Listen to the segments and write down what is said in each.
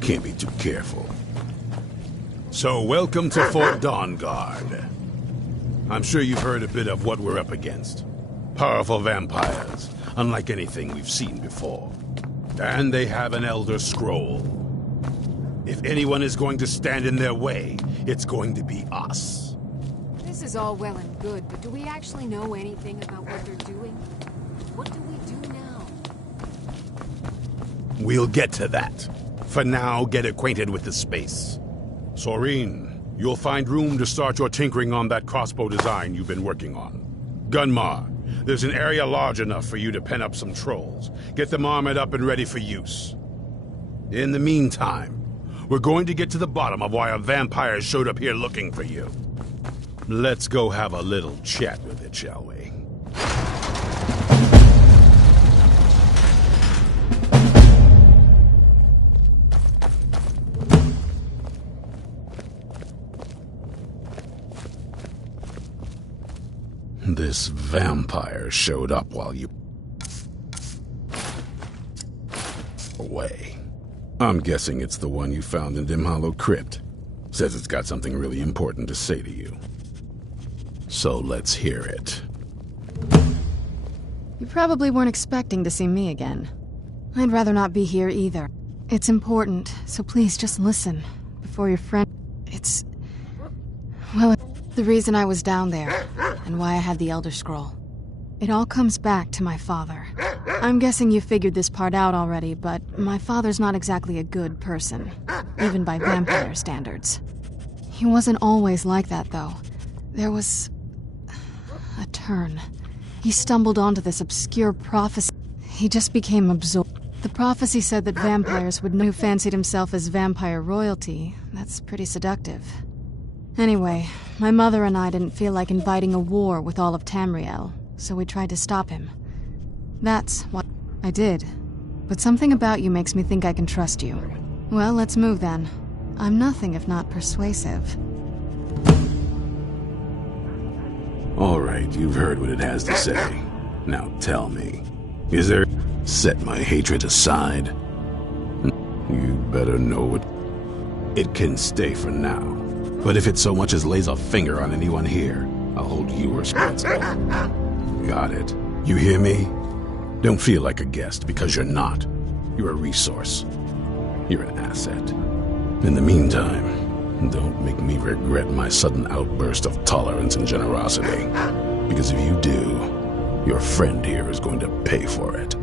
Can't be too careful. So, welcome to Fort Dawnguard. I'm sure you've heard a bit of what we're up against. Powerful vampires, unlike anything we've seen before. And they have an Elder Scroll. If anyone is going to stand in their way, it's going to be us. This is all well and good, but do we actually know anything about what they're doing? What do we do now? We'll get to that. For now, get acquainted with the space. Soreen, you'll find room to start your tinkering on that crossbow design you've been working on. Gunmar, there's an area large enough for you to pen up some trolls. Get them armored up and ready for use. In the meantime, we're going to get to the bottom of why a vampire showed up here looking for you. Let's go have a little chat with it, shall we? This vampire showed up while you... away. I'm guessing it's the one you found in Dim Hollow Crypt. Says it's got something really important to say to you. So let's hear it. You probably weren't expecting to see me again. I'd rather not be here either. It's important, so please just listen before your friend... It's... well, it's the reason I was down there, and why I had the Elder Scroll. It all comes back to my father. I'm guessing you figured this part out already, but my father's not exactly a good person, even by vampire standards. He wasn't always like that, though. There was... a turn. He stumbled onto this obscure prophecy. He just became absorbed. The prophecy said that vampires would know who fancied himself as vampire royalty. That's pretty seductive. Anyway, my mother and I didn't feel like inviting a war with all of Tamriel, so we tried to stop him. That's what I did. But something about you makes me think I can trust you. Well, let's move then. I'm nothing if not persuasive. All right, you've heard what it has to say. Now tell me, is there... set my hatred aside? You better know it. It can stay for now. But if it so much as lays a finger on anyone here, I'll hold you responsible. Got it. You hear me? Don't feel like a guest, because you're not. You're a resource. You're an asset. In the meantime, don't make me regret my sudden outburst of tolerance and generosity. Because if you do, your friend here is going to pay for it.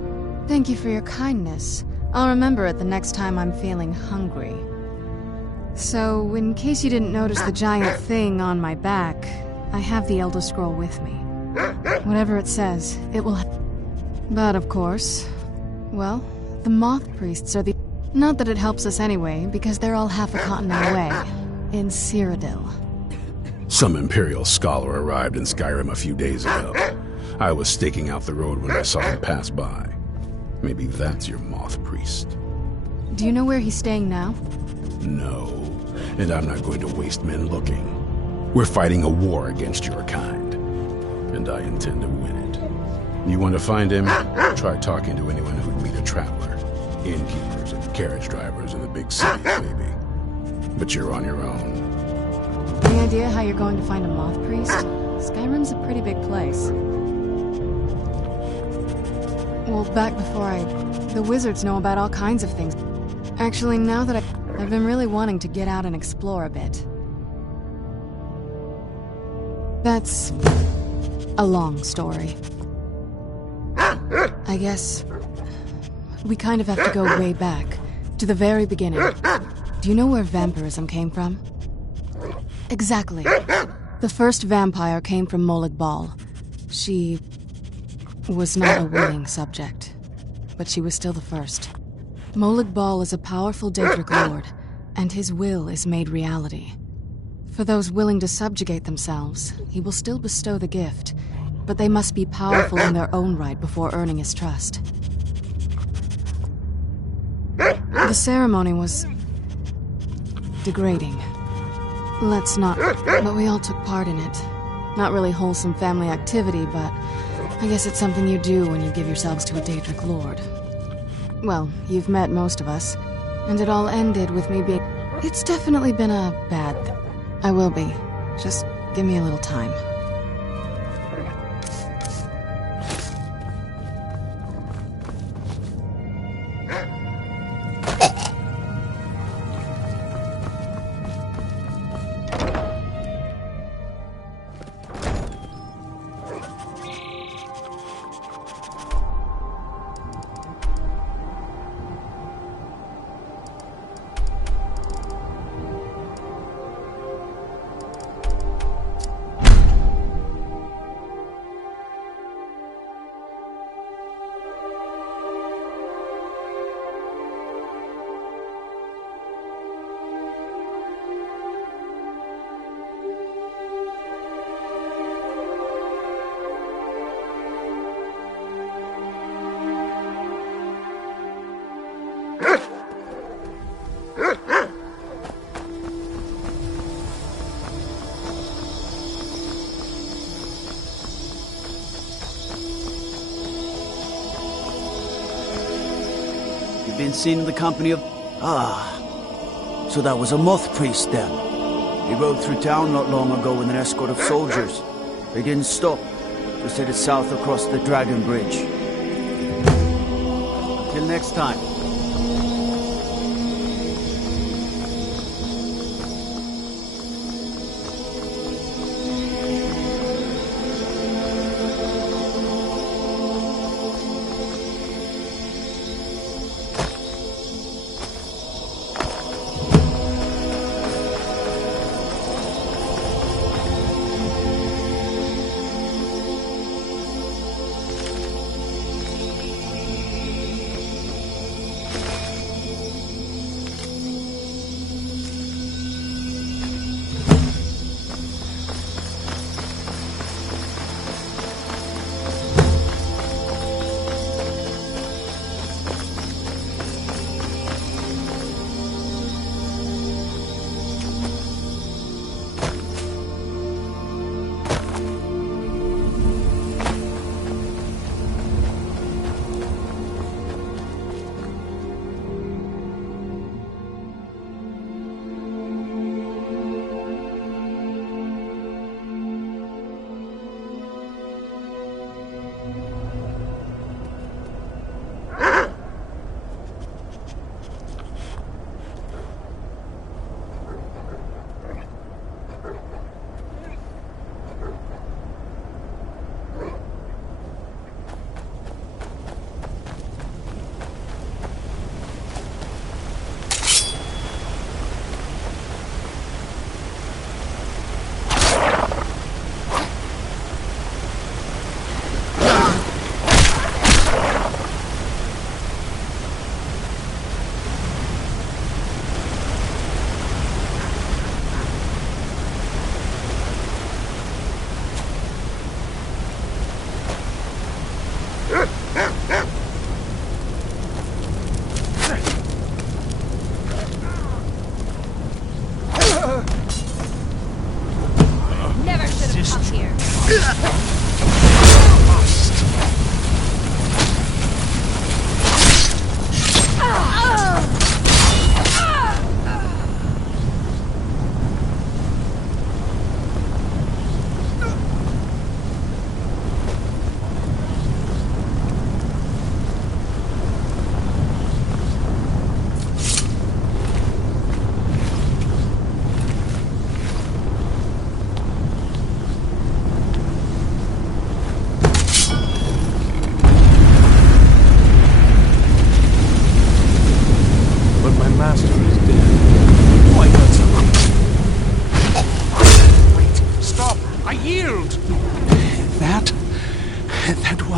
Thank you for your kindness. I'll remember it the next time I'm feeling hungry. So, in case you didn't notice the giant thing on my back, I have the Elder Scroll with me. Whatever it says, it will... But of course, well, the Moth Priests are the... Not that it helps us anyway, because they're all half a continent away, in Cyrodiil. Some Imperial scholar arrived in Skyrim a few days ago. I was staking out the road when I saw him pass by. Maybe that's your Moth Priest. Do you know where he's staying now? No, and I'm not going to waste men looking. We're fighting a war against your kind, and I intend to win it. You want to find him? Try talking to anyone who'd meet a traveler. Innkeepers and carriage drivers in the big cities, maybe. But you're on your own. Any idea how you're going to find a Moth Priest? Skyrim's a pretty big place. Well, back before the wizards know about all kinds of things. Actually, now that I've been really wanting to get out and explore a bit. That's a long story. I guess we kind of have to go way back, to the very beginning. Do you know where vampirism came from? Exactly. The first vampire came from Molag Bal. She was not a willing subject, but she was still the first. Molag Bal is a powerful Daedric lord, and his will is made reality. For those willing to subjugate themselves, he will still bestow the gift, but they must be powerful in their own right before earning his trust. The ceremony was... degrading. Let's not... but we all took part in it. Not really wholesome family activity, but I guess it's something you do when you give yourselves to a Daedric lord. Well, you've met most of us. And it all ended with me being... It's definitely been a bad thing. I will be. Just give me a little time. Been seen in the company of... so that was a moth priest then. He rode through town not long ago with an escort of soldiers. They didn't stop, just headed south across the Dragon Bridge. Until next time.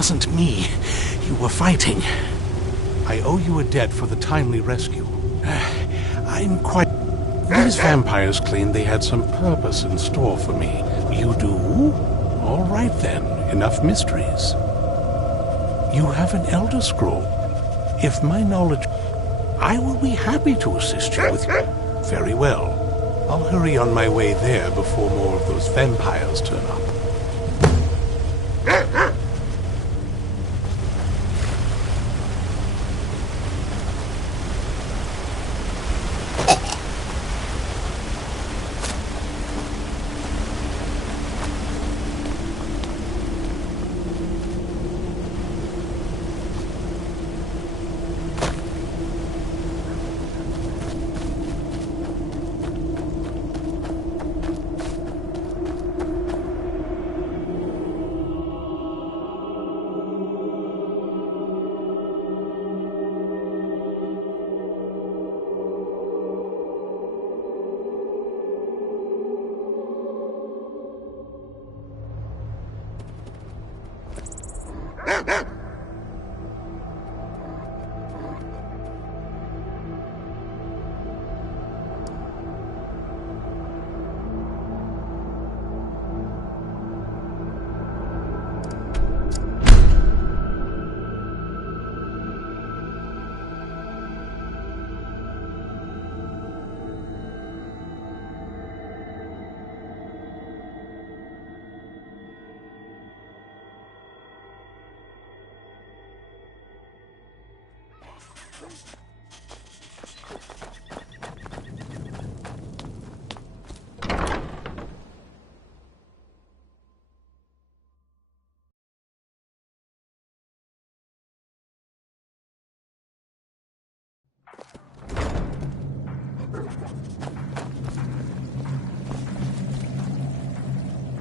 wasn't me you were fighting. I owe you a debt for the timely rescue. I'm quite... These vampires claimed they had some purpose in store for me. You do? All right then, enough mysteries. You have an Elder Scroll. If my knowledge... I will be happy to assist you with... Very well. I'll hurry on my way there before more of those vampires turn up.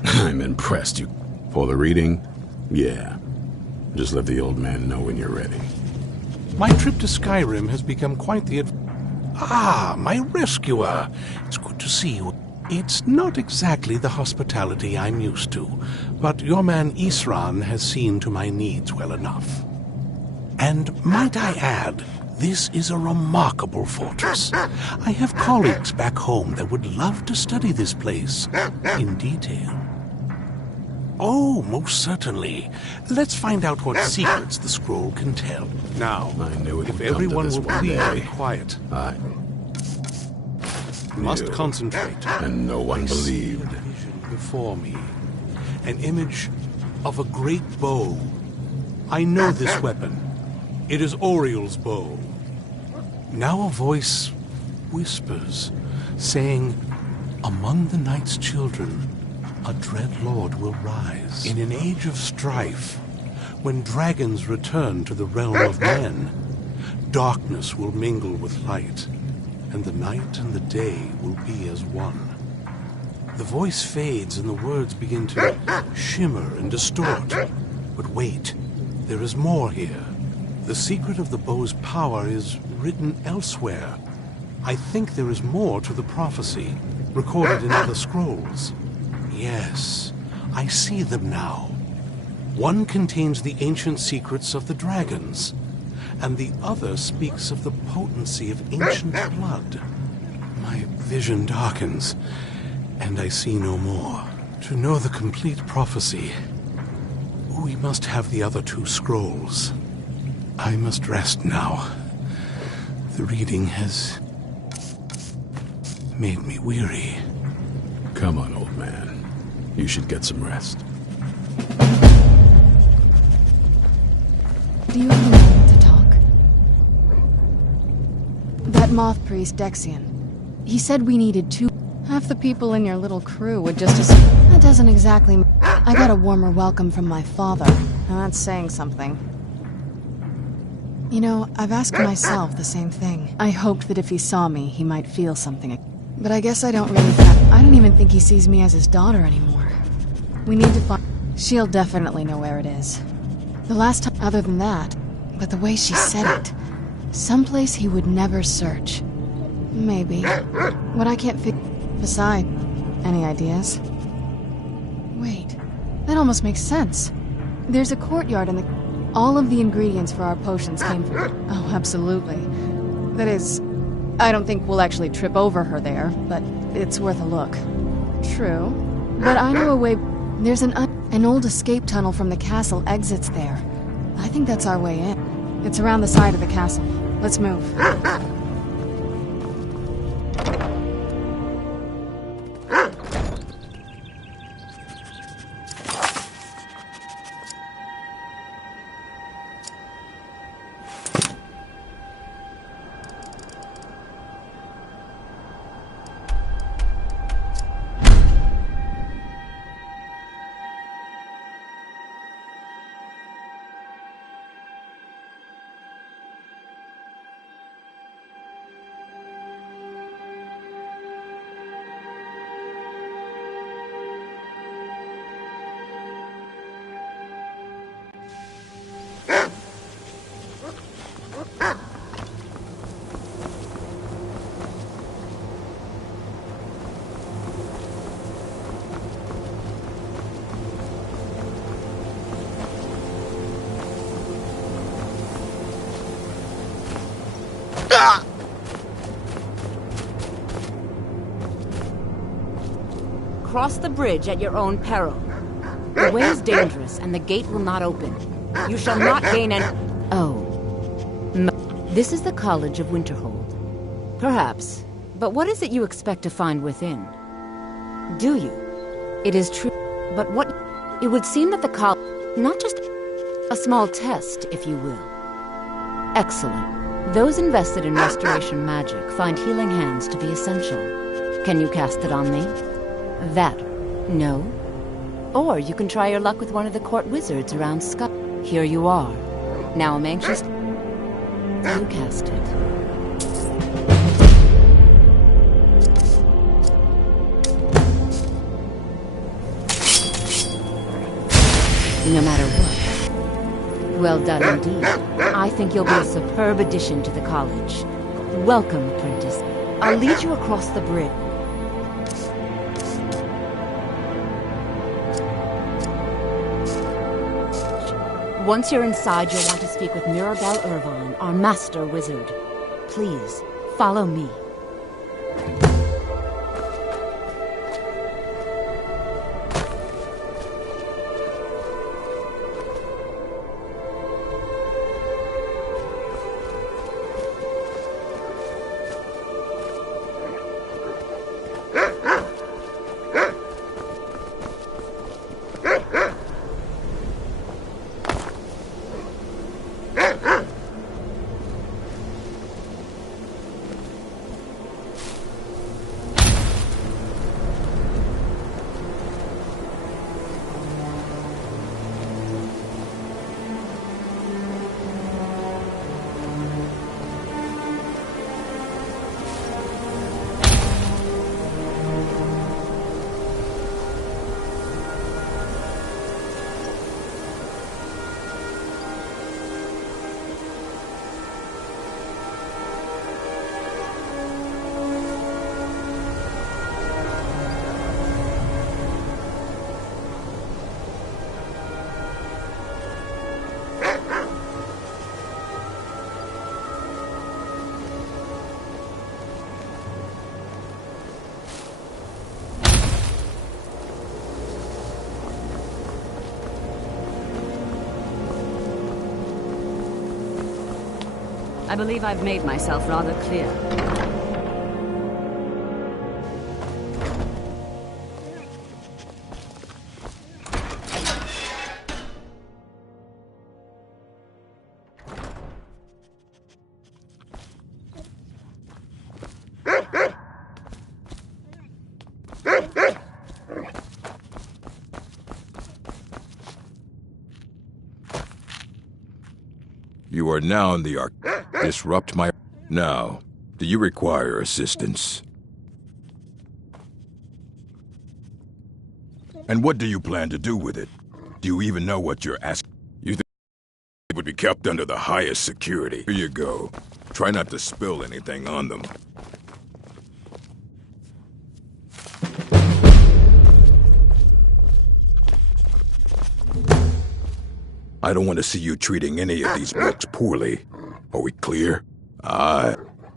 I'm impressed you... For the reading? Yeah. Just let the old man know when you're ready. My trip to Skyrim has become quite the... my rescuer. It's good to see you. It's not exactly the hospitality I'm used to, but your man Isran has seen to my needs well enough. And might I add, this is a remarkable fortress. I have colleagues back home that would love to study this place in detail. Oh, most certainly. Let's find out what secrets the scroll can tell. Now, I knew it if would come to everyone this will one please day. be quiet. I Must knew. concentrate. And no one I see a believed. vision before me. An image of a great bow. I know this weapon. It is Oriel's bow. Now a voice whispers, saying, among the night's children, a dread lord will rise. In an age of strife, when dragons return to the realm of men, darkness will mingle with light, and the night and the day will be as one. The voice fades and the words begin to shimmer and distort. But wait, there is more here. The secret of the bow's power is written elsewhere. I think there is more to the prophecy, recorded in other scrolls. Yes, I see them now. One contains the ancient secrets of the dragons, and the other speaks of the potency of ancient blood. My vision darkens, and I see no more. To know the complete prophecy, we must have the other two scrolls. I must rest now. The reading has made me weary. Come on, old man. You should get some rest. Do you have a moment to talk? That moth priest, Dexian. He said we needed two. Half the people in your little crew would just assume. That doesn't exactly... I got a warmer welcome from my father, and that's saying something. You know, I've asked myself the same thing. I hoped that if he saw me, he might feel something. But I guess I don't really... I don't even think he sees me as his daughter anymore. We need to find... She'll definitely know where it is. The last time... Other than that, but the way she said it... Someplace he would never search. Maybe. What I can't figure... Beside, any ideas? Wait, that almost makes sense. There's a courtyard in the... All of the ingredients for our potions came from... Oh, absolutely. That is... I don't think we'll actually trip over her there, but it's worth a look. True. But I know a way... There's an old escape tunnel from the castle exits there. I think that's our way in. It's around the side of the castle. Let's move. Cross the bridge at your own peril. The way is dangerous, and the gate will not open. You shall not gain an... Oh. This is the College of Winterhold. Perhaps. But what is it you expect to find within? Do you? It is true. But what... It would seem that the college... Not just a small test, if you will. Excellent. Those invested in restoration magic find healing hands to be essential. Can you cast it on me? That, no? Or you can try your luck with one of the court wizards around Skyrim. Here you are. Now I'm anxious. You cast it. No matter what. Well done indeed. I think you'll be a superb addition to the college. Welcome, apprentice. I'll lead you across the bridge. Once you're inside, you'll want to speak with Mirabelle Irvine, our master wizard. Please, follow me. I believe I've made myself rather clear. You are now in the arc. Disrupt my... Now, do you require assistance? And what do you plan to do with it? Do you even know what you're asking? You think it would be kept under the highest security? Here you go. Try not to spill anything on them. I don't want to see you treating any of these books poorly. Are we clear? Aye.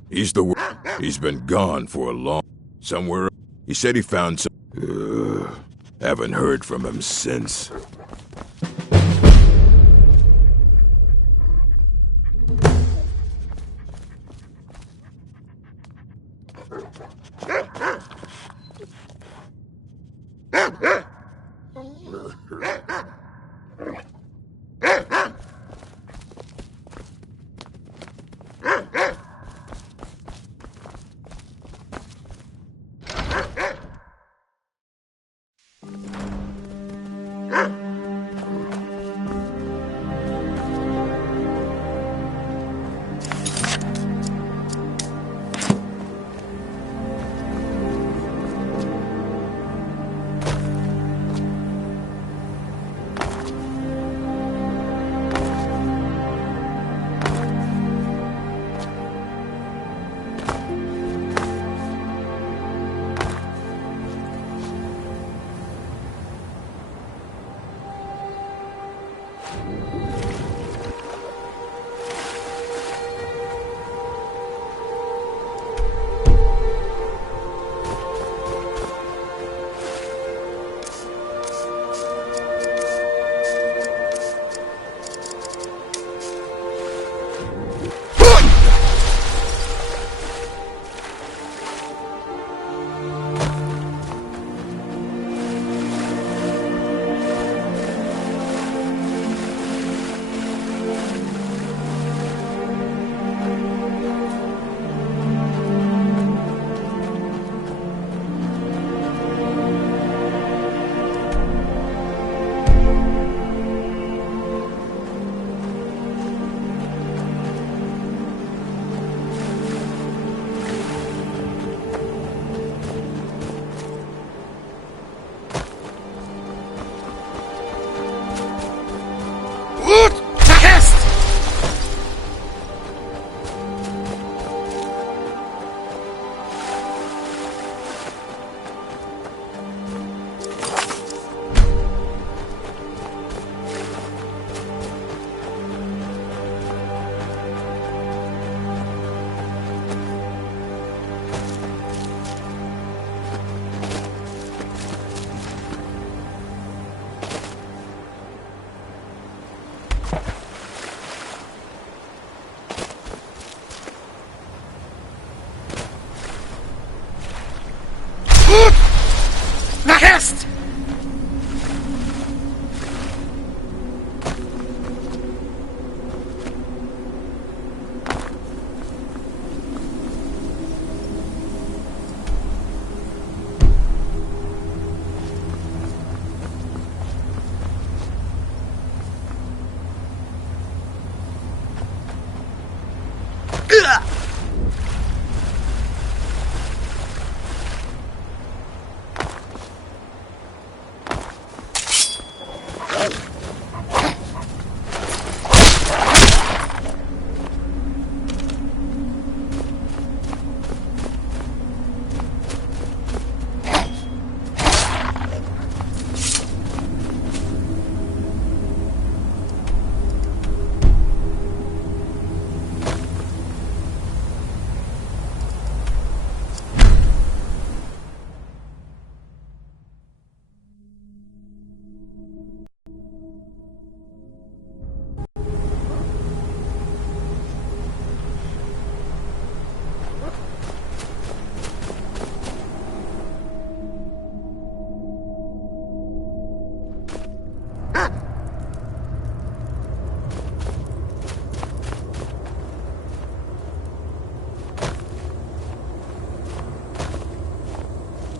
He's the He's been gone for a long... Somewhere... He said he found some... haven't heard from him since. best!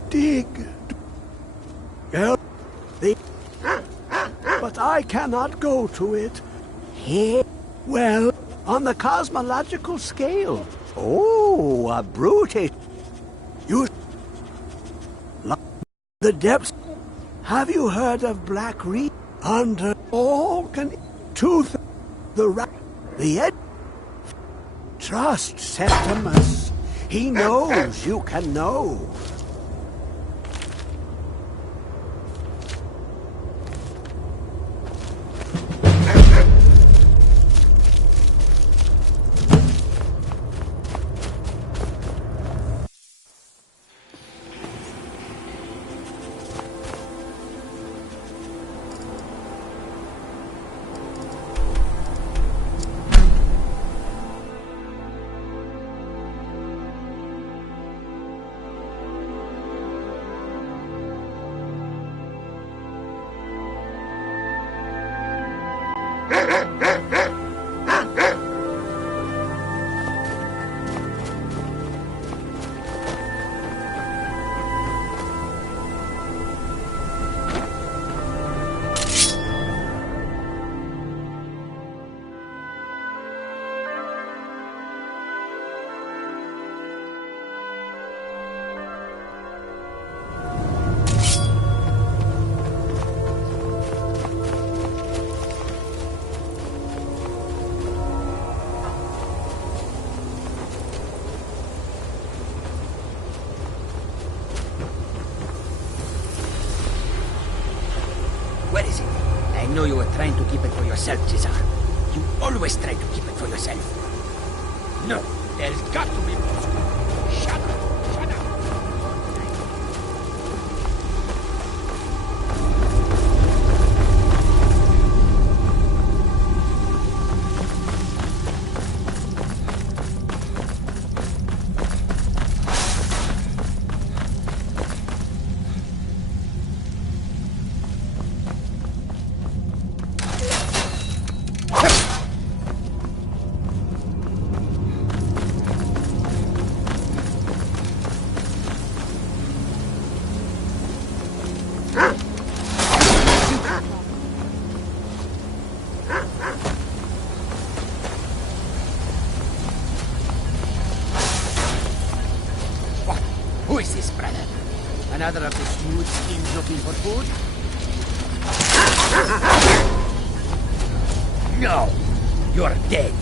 Dig. But I cannot go to it. Here? Well, on the cosmological scale. Oh, a brutish. You... The depths. Have you heard of Black Reed? Under all tooth, the rat, the edge. Trust Septimus. He knows you can know. Where is it? I know you were trying to keep it for yourself, Cesar. You always try to keep it for yourself. No, there's got to be more. Shut up! Shut up! Who is this, brother? Another of the smooth skins looking for food? No! You're dead!